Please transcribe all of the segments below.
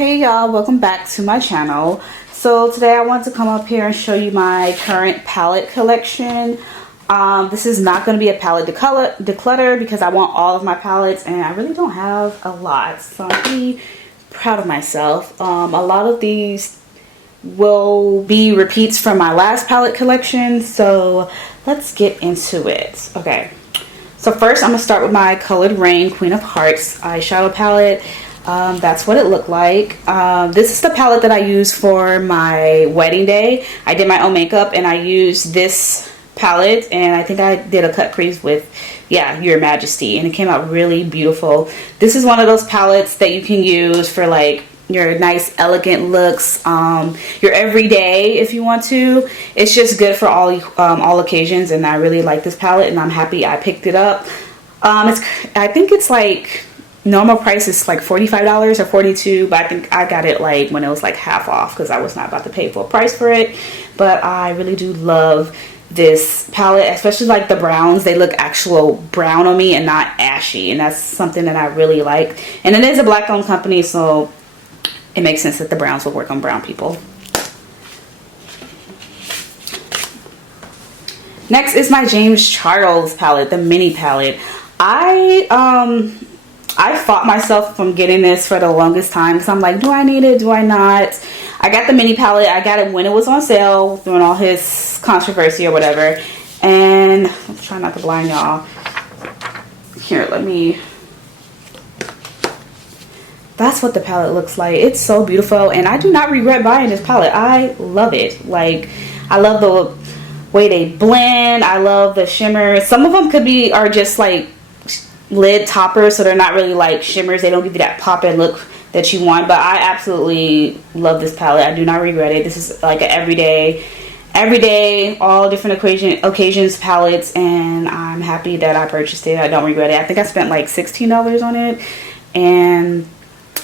Hey y'all, welcome back to my channel. So today I want to come up here and show you my current palette collection. This is not going to be a palette declutter because I want all of my palettes and I really don't have a lot, so I'm pretty proud of myself. A lot of these will be repeats from my last palette collection, so let's get into it. Okay, so first I'm going to start with my Colored Rain Queen of Hearts eyeshadow palette. That's what it looked like. This is the palette that I used for my wedding day. I did my own makeup and I used this palette, and I think I did a cut crease with, yeah, Your Majesty, and it came out really beautiful. This is one of those palettes that you can use for like your nice elegant looks, your everyday if you want to. It's just good for all occasions, and I really like this palette and I'm happy I picked it up. I think it's like normal price is like $45 or $42, but I think I got it like when it was like half off because I was not about to pay full price for it. But I really do love this palette, especially like the browns. They look actual brown on me and not ashy, and that's something that I really like. And it is a black owned company, so it makes sense that the browns will work on brown people. Next is my James Charles palette, the mini palette. I fought myself from getting this for the longest time because I'm like, do I need it? Do I not? I got the mini palette. I got it when it was on sale during all his controversy or whatever. And I'm trying not to blind y'all. Here, let me. That's what the palette looks like. It's so beautiful, and I do not regret buying this palette. I love it. Like, I love the way they blend. I love the shimmer. Some of them are just like lid toppers, so they're not really like shimmers. They don't give you that pop and look that you want, but I absolutely love this palette. I do not regret it. This is like an everyday all different occasions palettes, and I'm happy that I purchased it. I don't regret it. I think I spent like $16 on it, and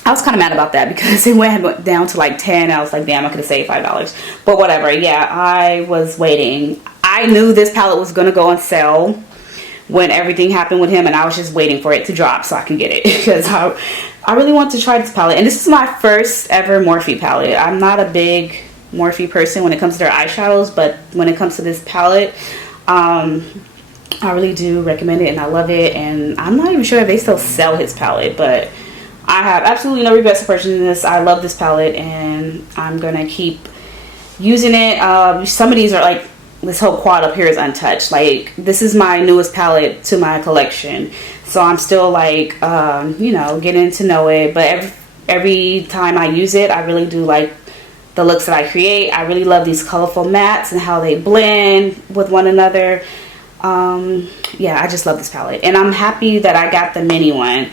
I was kind of mad about that because it went down to like 10. I was like, damn, I could have saved $5, but whatever. Yeah, I was waiting. I knew this palette was gonna go on sale when everything happened with him, and I was just waiting for it to drop so I can get it because I really want to try this palette. And this is my first ever Morphe palette. I'm not a big Morphe person when it comes to their eyeshadows, but when it comes to this palette, I really do recommend it and I love it. And I'm not even sure if they still sell his palette, but I have absolutely no regrets for purchasing this. I love this palette and I'm gonna keep using it. Some of these are like, this whole quad up here is untouched. Like, this is my newest palette to my collection, so I'm still like you know, getting to know it. But every time I use it, I really do like the looks that I create. I really love these colorful mattes and how they blend with one another. Yeah, I just love this palette, and I'm happy that I got the mini one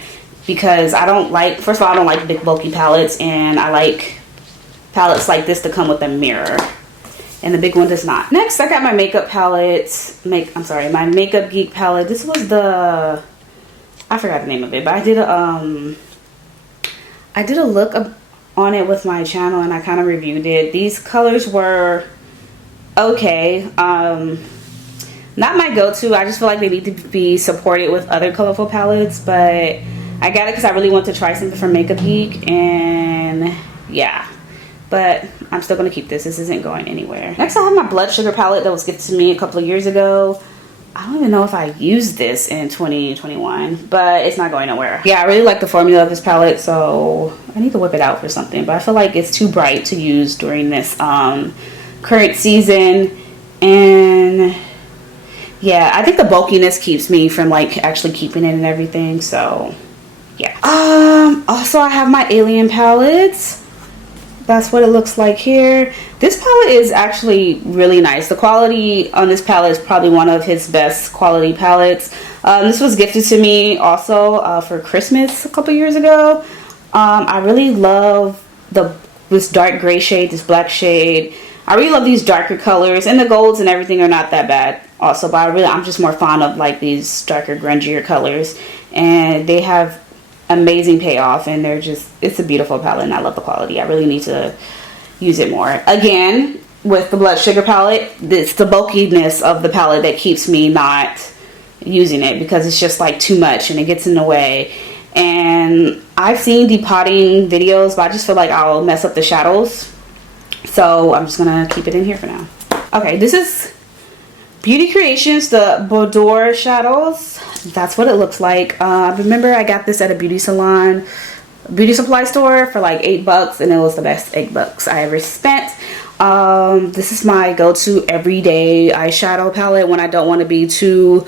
because I don't like, first of all, I don't like big bulky palettes, and I like palettes like this to come with a mirror, and the big one does not. Next, I got my makeup palette. My Makeup Geek palette. This was the, I forgot the name of it, but I did a look on it with my channel, and I kind of reviewed it. These colors were okay. Not my go-to. I just feel like they need to be supported with other colorful palettes, but I got it because I really want to try something from Makeup Geek, and yeah. But I'm still going to keep this. This isn't going anywhere. Next, I have my Blood Sugar palette that was gifted to me a couple of years ago. I don't even know if I used this in 2021, but it's not going nowhere. Yeah, I really like the formula of this palette, so I need to whip it out for something. But I feel like it's too bright to use during this current season. And yeah, I think the bulkiness keeps me from like actually keeping it and everything. So yeah. Also, I have my Alien palette. That's what it looks like here. This palette is actually really nice. The quality on this palette is probably one of his best quality palettes. This was gifted to me also for Christmas a couple years ago. I really love this dark gray shade, this black shade. I really love these darker colors, and the golds and everything are not that bad also, but I'm just more fond of like these darker, grungier colors, and they have amazing payoff, and it's a beautiful palette, and I love the quality. I really need to use it more. Again, with the Blood Sugar palette, it's the bulkiness of the palette that keeps me not using it because it's just like too much and it gets in the way. and I've seen depotting videos, but I just feel like I'll mess up the shadows, so I'm just gonna keep it in here for now. Okay, this is Beauty Creations, the Boudoir shadows. That's what it looks like. I remember I got this at a beauty supply store for like $8, and it was the best $8 I ever spent. This is my go-to everyday eyeshadow palette when I don't want to be too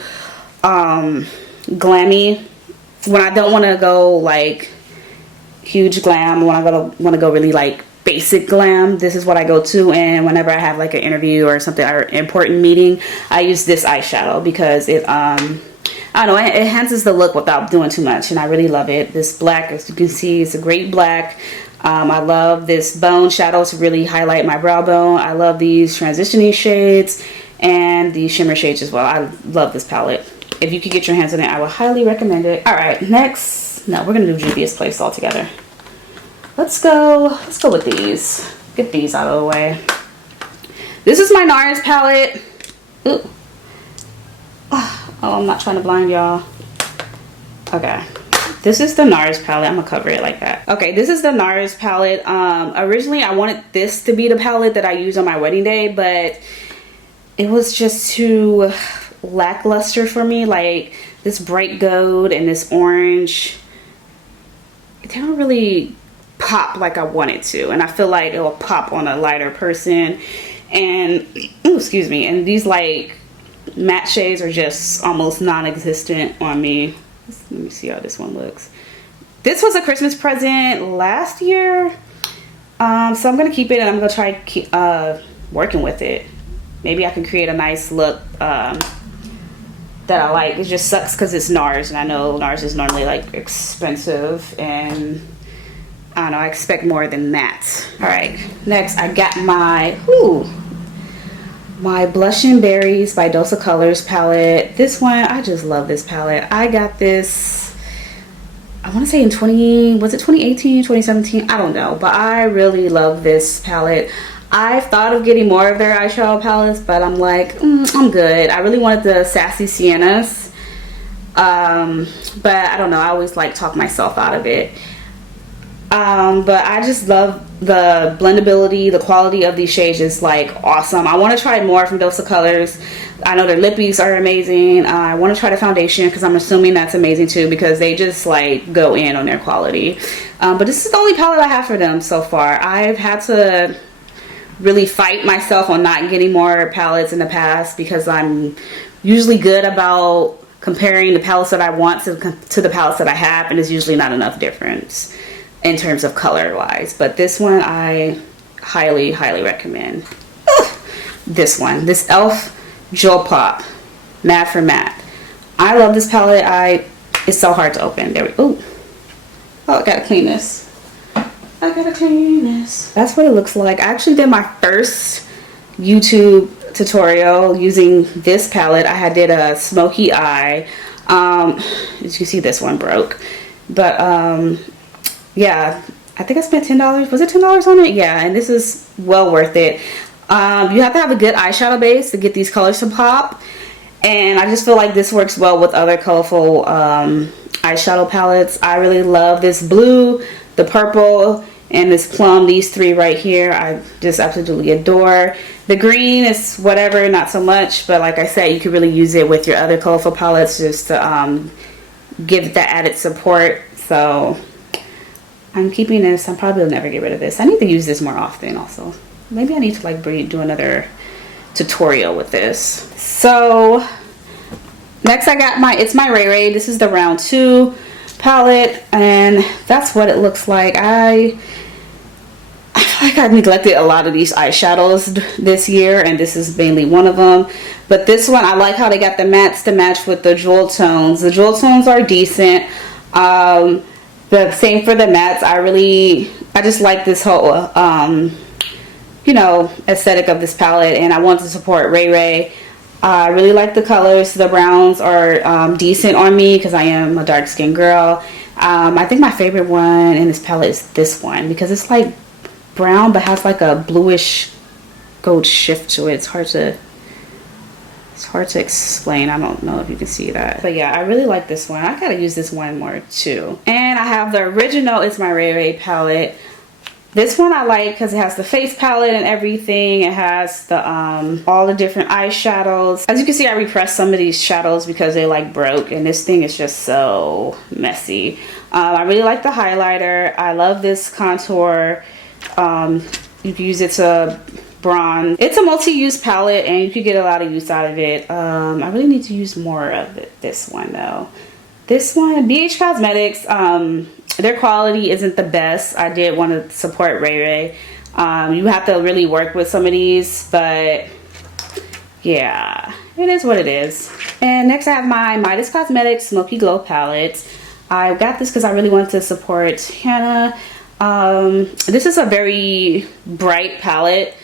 glammy, when I don't want to go like huge glam, when I want to go really like basic glam. This is what I go to, and whenever I have like an interview or something or important meeting, I use this eyeshadow because it I don't know, it enhances the look without doing too much, and I really love it. This black, as you can see, it's a great black. I love this bone shadow to really highlight my brow bone. I love these transitioning shades and the shimmer shades as well. I love this palette. If you could get your hands on it, I would highly recommend it. All right, next, no, we're gonna do Juvias Place all together. Let's go with these. Get these out of the way. This is my NARS palette. Ooh. Oh, I'm not trying to blind y'all. Okay. This is the NARS palette. I'm gonna cover it like that. Okay, this is the NARS palette. Originally I wanted this to be the palette that I used on my wedding day, but it was just too lackluster for me. Like this bright gold and this orange, they don't really pop like I wanted to, and I feel like it will pop on a lighter person. And ooh, excuse me, and these like matte shades are just almost non-existent on me. Let me see how this one looks. This was a Christmas present last year, so I'm gonna keep it, and I'm gonna try keep working with it. Maybe I can create a nice look that I like. It just sucks because it's NARS, and I know NARS is normally like expensive, and I don't know, I expect more than that. All right, next I got my my Blushing Berries by Dosa Colors palette. This one, I just love this palette. I got this, I want to say in 2018, 2017? I don't know, but I really love this palette. I've thought of getting more of their eyeshadow palettes, but I'm like, I'm good. I really wanted the Sassy Siennas, but I don't know, I always like talk myself out of it. But I just love the blendability, the quality of these shades is like awesome. I want to try more from Dosa Colors. I know their lippies are amazing. I want to try the foundation because I'm assuming that's amazing too, because they just like go in on their quality. But this is the only palette I have for them so far. I've had to really fight myself on not getting more palettes in the past because I'm usually good about comparing the palettes that I want to the palettes that I have, and there's usually not enough difference in terms of color wise. But this one I highly recommend. This one, this e.l.f. Jewel Pop Matte for Matte. I love this palette. It's so hard to open. There we go. Oh, I gotta clean this. That's what it looks like. I actually did my first YouTube tutorial using this palette. I did a smoky eye. As you see, this one broke, but yeah, I think I spent $10. Was it $10 on it? Yeah, and this is well worth it. You have to have a good eyeshadow base to get these colors to pop, and I just feel like this works well with other colorful eyeshadow palettes. I really love this blue, the purple, and this plum. These three right here I just absolutely adore. The green is whatever, not so much, but like I said, you could really use it with your other colorful palettes just to give that added support. So I'm keeping this. I probably will never get rid of this. I need to use this more often also. Maybe I need to like do another tutorial with this. So next I got it's my Ray Ray. This is the round 2 palette, and that's what it looks like. I feel like I've neglected a lot of these eyeshadows this year, and this is mainly one of them. But this one, I like how they got the mattes to match with the jewel tones. The jewel tones are decent. The same for the mattes. I just like this whole you know, aesthetic of this palette, and I want to support Ray Ray. I really like the colors. The browns are decent on me because I am a dark skinned girl. I think my favorite one in this palette is this one because it's like brown but has like a bluish gold shift to it. It's hard to It's hard to explain. I don't know if you can see that. But yeah, I really like this one. I gotta use this one more too. And I have the original It's My Ray Ray palette. This one I like because it has the face palette and everything. It has the all the different eyeshadows. As you can see, I repressed some of these shadows because they like broke, and this thing is just so messy. I really like the highlighter. I love this contour. You can use it to bronze. It's a multi-use palette and you can get a lot of use out of it. I really need to use more of it. This one though. This one, BH Cosmetics, their quality isn't the best. I did want to support Ray Ray. You have to really work with some of these, but yeah, it is what it is. And next I have my Midas Cosmetics Smoky Glow palette. I got this because I really wanted to support Hannah. This is a very bright palette.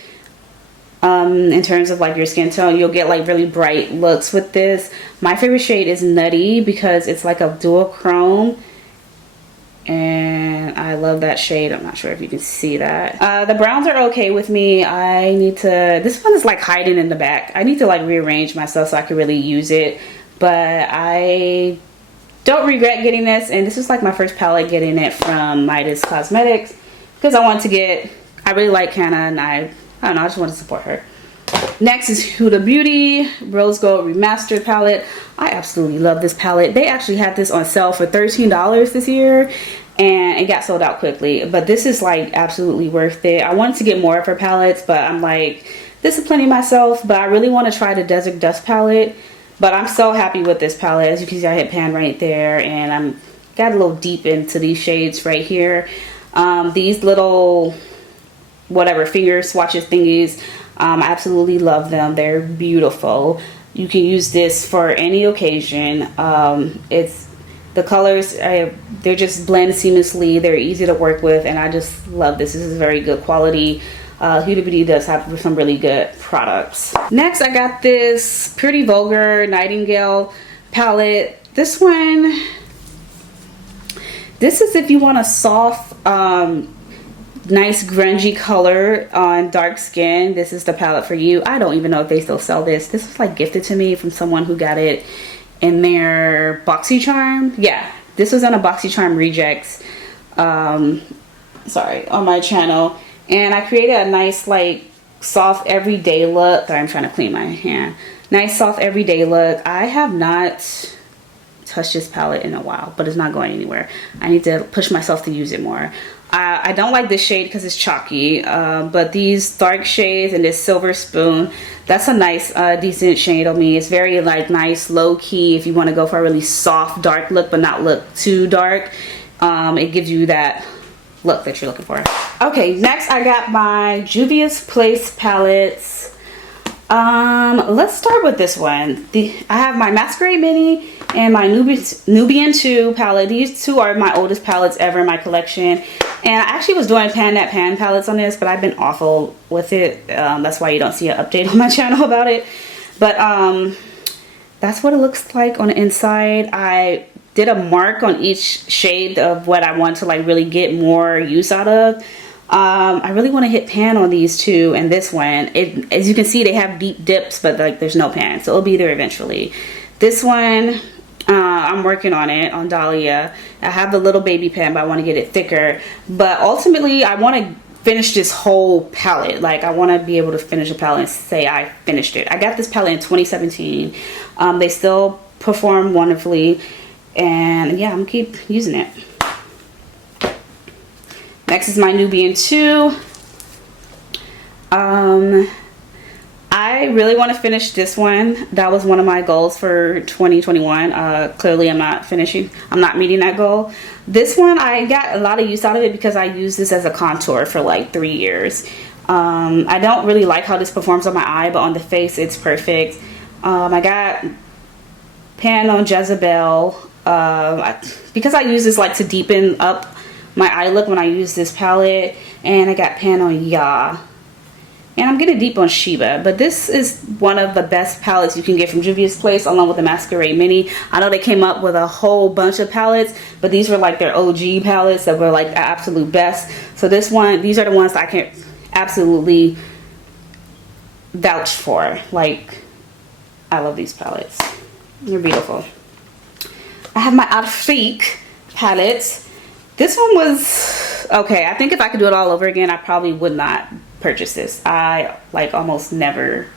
In terms of like your skin tone, you'll get like really bright looks with this. My favorite shade is Nutty because it's like a dual chrome, and I love that shade. I'm not sure if you can see that. The browns are okay with me. I need to, this one is like hiding in the back. I need to like rearrange myself so I can really use it, but I don't regret getting this, and this is like my first palette getting it from Midas Cosmetics because I wanted to get, I really like Hannah, and I don't know, I just want to support her. Next is Huda Beauty Rose Gold Remastered palette. I absolutely love this palette. They actually had this on sale for $13 this year, and it got sold out quickly. But this is like absolutely worth it. I wanted to get more of her palettes, but I'm like disciplining myself. But I really want to try the Desert Dust palette. But I'm so happy with this palette. As you can see, I hit pan right there, and I'm got a little deep into these shades right here. These little whatever finger swatches thingies, I absolutely love them. They're beautiful. You can use this for any occasion. It's the colors, they just blend seamlessly. They're easy to work with, and I just love this. This is very good quality. Huda Beauty does have some really good products. Next, I got this Pretty Vulgar Nightingale palette. This one, this is if you want a soft, nice grungy color on dark skin. This is the palette for you. I don't even know if they still sell this. This was like gifted to me from someone who got it in their BoxyCharm. Yeah, this was on a BoxyCharm rejects, sorry, on my channel. And I created a nice like soft everyday look. Sorry, I'm trying to clean my hand. Nice soft everyday look. I have not touched this palette in a while, but it's not going anywhere. I need to push myself to use it more. I don't like this shade because it's chalky, but these dark shades and this Silver Spoon, that's a nice decent shade on me. It's very like nice low-key if you want to go for a really soft dark look but not look too dark. It gives you that look that you're looking for. Okay, next I got my Juvias Place palettes. Let's start with this one. I have my Masquerade Mini and my Nubian 2 palette. These two are my oldest palettes ever in my collection. And I actually was doing Pan That Pan palettes on this, but I've been awful with it. That's why you don't see an update on my channel about it. But that's what it looks like on the inside. I did a mark on each shade of what I want to like really get more use out of. I really want to hit pan on these two and this one. As you can see, they have deep dips, but like there's no pan, so it'll be there eventually. This one, I'm working on it on Dahlia. I have the little baby pan, but I want to get it thicker. But ultimately, I want to finish this whole palette. Like I want to be able to finish a palette and say I finished it. I got this palette in 2017. They still perform wonderfully, and yeah, I'm gonna keep using it. Next is my Nubian 2. I really want to finish this one. That was one of my goals for 2021. Clearly I'm not meeting that goal. This one, I got a lot of use out of it because I used this as a contour for like 3 years. I don't really like how this performs on my eye, but on the face it's perfect. I got pan on Jezebel because I use this like to deepen up my eye look when I use this palette, and I got pan on Ya, and I'm getting deep on Sheba. But this is one of the best palettes you can get from Juvias Place, along with the Masquerade Mini. I know they came up with a whole bunch of palettes, but these were like their OG palettes that were like the absolute best. So this one, these are the ones that I can absolutely vouch for. Like I love these palettes. They're beautiful. I have my Afrique palettes. This one was okay. I think if I could do it all over again, I probably would not purchase this. I like almost never,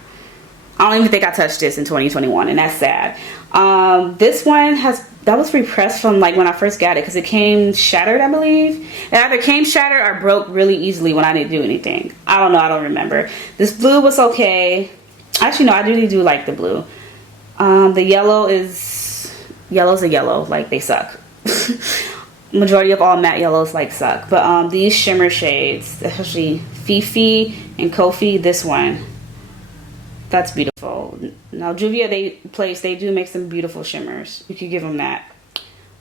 I don't even think I touched this in 2021, and that's sad. This one that was repressed from like when I first got it, because it came shattered, I believe. It either came shattered or broke really easily when I didn't do anything. I don't know, I don't remember. This blue was okay. Actually, no, I really do like the blue. The yellow's a yellow, like they suck. Majority of all matte yellows like suck. But these shimmer shades, especially Fifi and Kofi, this one, that's beautiful. Now Juvias Place, they do make some beautiful shimmers. You could give them that.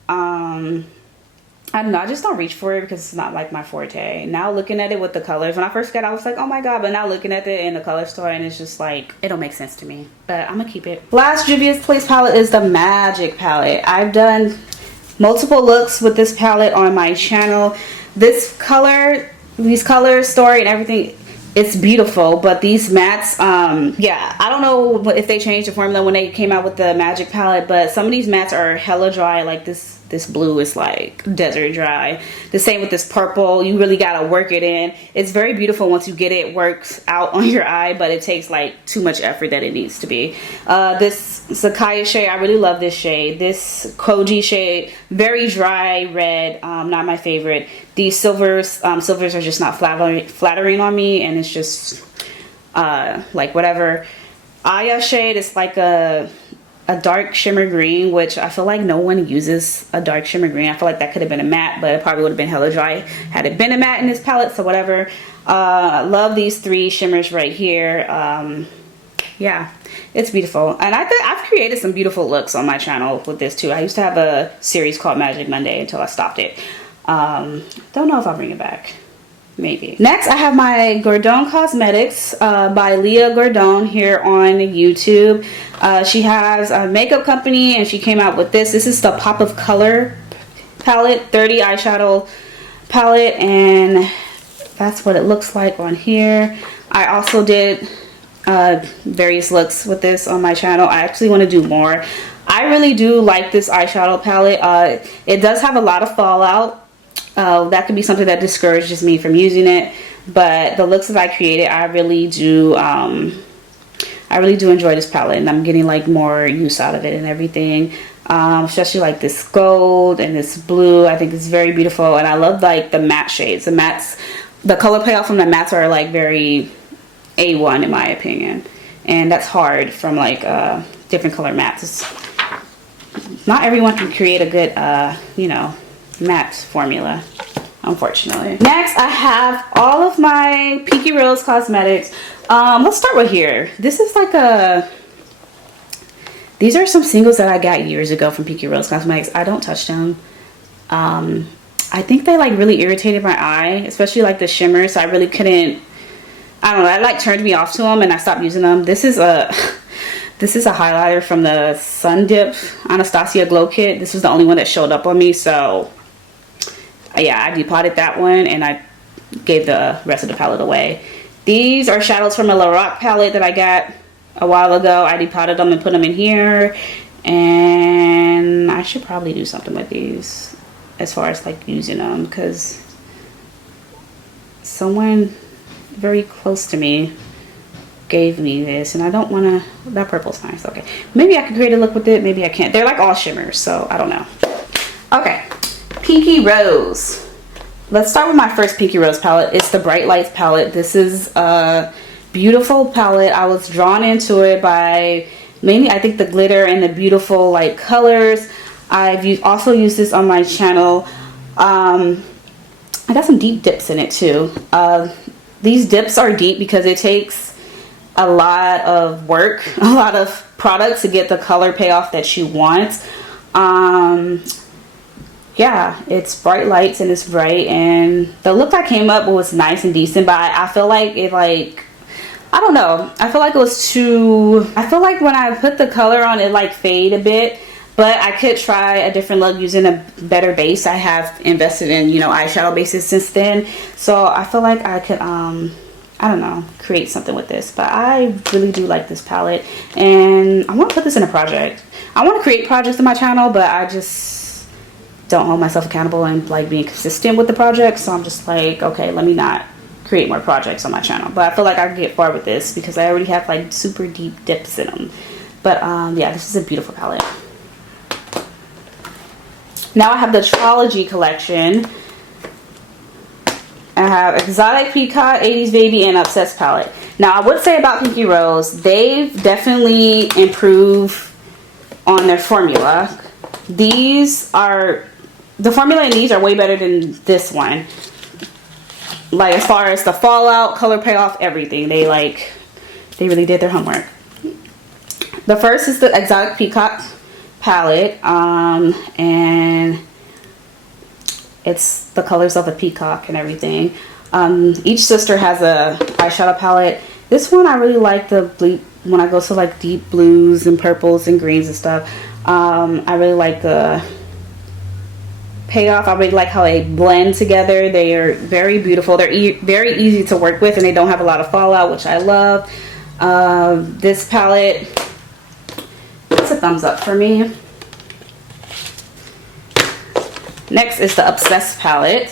I don't know, I just don't reach for it because it's not like my forte. Now looking at it with the colors, when I first got it, I was like, oh my god, but now looking at it in the color store, and it's just like, it don't make sense to me. But I'm gonna keep it. Last Juvias Place palette is the Magic palette. I've done multiple looks with this palette on my channel. This color, these colors, story, and everything, it's beautiful, but these mattes, yeah, I don't know if they changed the formula when they came out with the Magic palette, but some of these mattes are hella dry. Like this blue is like desert dry. The same with this purple. You really gotta work it in. It's very beautiful once you get it worked out on your eye, but it takes like too much effort that it needs to be. This Sakaya shade, I really love this shade. This Koji shade, very dry red, not my favorite. These silvers are just not flattering on me, and it's just like whatever. Aya shade is like a dark shimmer green, which I feel like no one uses a dark shimmer green. I feel like that could have been a matte, but it probably would have been hella dry had it been a matte in this palette, so whatever. I love these three shimmers right here. Yeah, it's beautiful. And I think I've created some beautiful looks on my channel with this too. I used to have a series called Magic Monday until I stopped it. Don't know if I'll bring it back. Maybe. Next, I have my Gordon Cosmetics by Leah Gordon here on YouTube. She has a makeup company, and she came out with this. This is the Pop of Color palette, 30 eyeshadow palette, and that's what it looks like on here. I also did various looks with this on my channel. I actually want to do more. I really do like this eyeshadow palette. It does have a lot of fallout. That could be something that discourages me from using it, but the looks that I created, I really do enjoy this palette, and I'm getting like more use out of it and everything. Especially like this gold and this blue. I think it's very beautiful, and I love like the matte shades. The color payoff from the mattes are like very A1 in my opinion, and that's hard from like different color mattes. Not everyone can create a good you know, matte formula, unfortunately. Next, I have all of my Pinky Rose cosmetics. Let's start with here. This is like these are some singles that I got years ago from Pinky Rose Cosmetics. I don't touch them. I think they like really irritated my eye, especially like the shimmer, so I really couldn't, I don't know, that like turned me off to them, and I stopped using them. This is a highlighter from the Sun Dip Anastasia Glow Kit. This was the only one that showed up on me, so yeah, I depotted that one, and I gave the rest of the palette away. These are shadows from a Lorac palette that I got a while ago. I depotted them and put them in here, and I should probably do something with these as far as like using them, because someone very close to me gave me this, and I don't want to. That purple's nice. Okay, maybe I can create a look with it, maybe I can't. They're like all shimmers, so I don't know. Okay, Pinky Rose. Let's start with my first Pinky Rose palette. It's the Bright Lights palette. This is a beautiful palette. I was drawn into it by mainly, I think, the glitter and the beautiful like colors. I've also used this on my channel. I got some deep dips in it too. These dips are deep because it takes a lot of work, a lot of product to get the color payoff that you want. Yeah, it's Bright Lights, and it's bright, and the look I came up with was nice and decent, but I feel like it like, I don't know, I feel like it was too, I feel like when I put the color on, it like fade a bit, but I could try a different look using a better base. I have invested in, you know, eyeshadow bases since then, so I feel like I I don't know, create something with this. But I really do like this palette, and I want to put this in a project. I want to create projects on my channel, but I just don't hold myself accountable and like being consistent with the project. So I'm just like, okay, let me not create more projects on my channel. But I feel like I can get far with this because I already have like super deep dips in them. But yeah, this is a beautiful palette. Now I have the Trilogy collection. I have Exotic Peacock, 80s Baby, and Obsessed palette. Now I would say about Pinky Rose, they've definitely improved on their formula. These are, the formula in these are way better than this one. Like as far as the fallout, color payoff, everything. They really did their homework. The first is the Exotic Peacock palette, and it's the colors of the peacock and everything. Each sister has a eyeshadow palette. This one I really like the blue, when I go to like deep blues and purples and greens and stuff. I really like the payoff. I really like how they blend together. They are very beautiful. They're very easy to work with, and they don't have a lot of fallout, which I love. This palette, it's a thumbs up for me. Next is the Obsessed palette.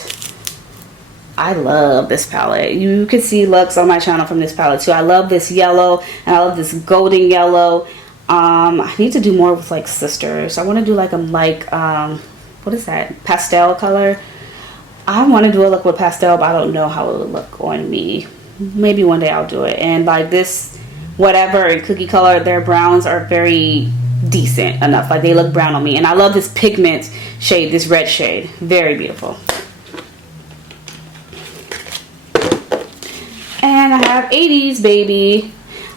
I love this palette. You can see looks on my channel from this palette too. I love this yellow, and I love this golden yellow. I need to do more with like sisters. I want to do like what is that, pastel color. I want to do a look with pastel, but I don't know how it would look on me. Maybe one day I'll do it. And like this whatever and cookie color, their browns are very decent enough. Like they look brown on me, and I love this pigment shade, this red shade. Very beautiful. And I have 80s Baby.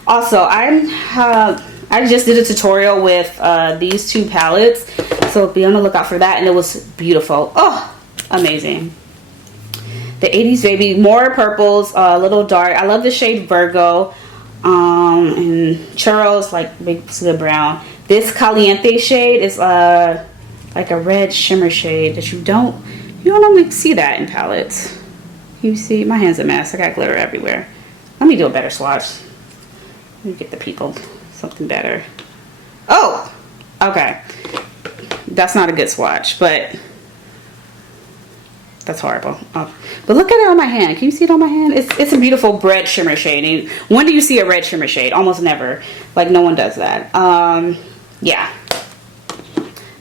Also, I just did a tutorial with these two palettes, so be on the lookout for that. And it was beautiful. Oh, amazing. The 80s Baby, more purples, a little dark. I love the shade Virgo, and Churros, like basically brown. This Caliente shade is like a red shimmer shade that you don't normally see that in palettes. You see, my hand's a mess. I got glitter everywhere. Let me do a better swatch. Let me get the people something better. Oh, okay. That's not a good swatch, but that's horrible. Oh. But look at it on my hand. Can you see it on my hand? It's a beautiful red shimmer shade. And when do you see a red shimmer shade? Almost never. Like no one does that. Yeah.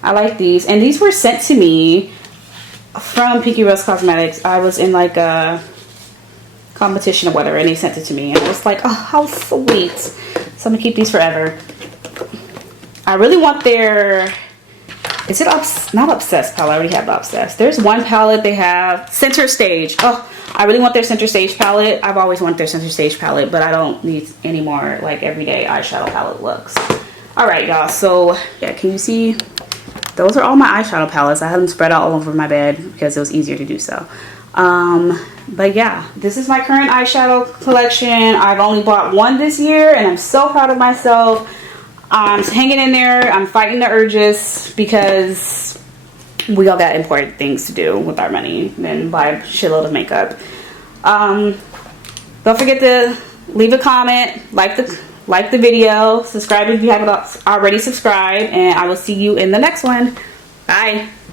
I like these. And these were sent to me from Pinky Rose Cosmetics. I was in like a competition or whatever, and they sent it to me. And it was like, oh, how sweet. So I'm going to keep these forever. I really want their... Is it not Obsessed palette? I already have the Obsessed. There's one palette they have. Center Stage. Oh, I really want their Center Stage palette. I've always wanted their Center Stage palette, but I don't need any more like everyday eyeshadow palette looks. Alright, y'all. So, yeah, can you see? Those are all my eyeshadow palettes. I have them spread out all over my bed because it was easier to do so. But yeah, this is my current eyeshadow collection. I've only bought one this year, and I'm so proud of myself. I'm hanging in there. I'm fighting the urges because we all got important things to do with our money and buy a shitload of makeup. Don't forget to leave a comment, like the video, subscribe if you haven't already subscribed, and I will see you in the next one. Bye.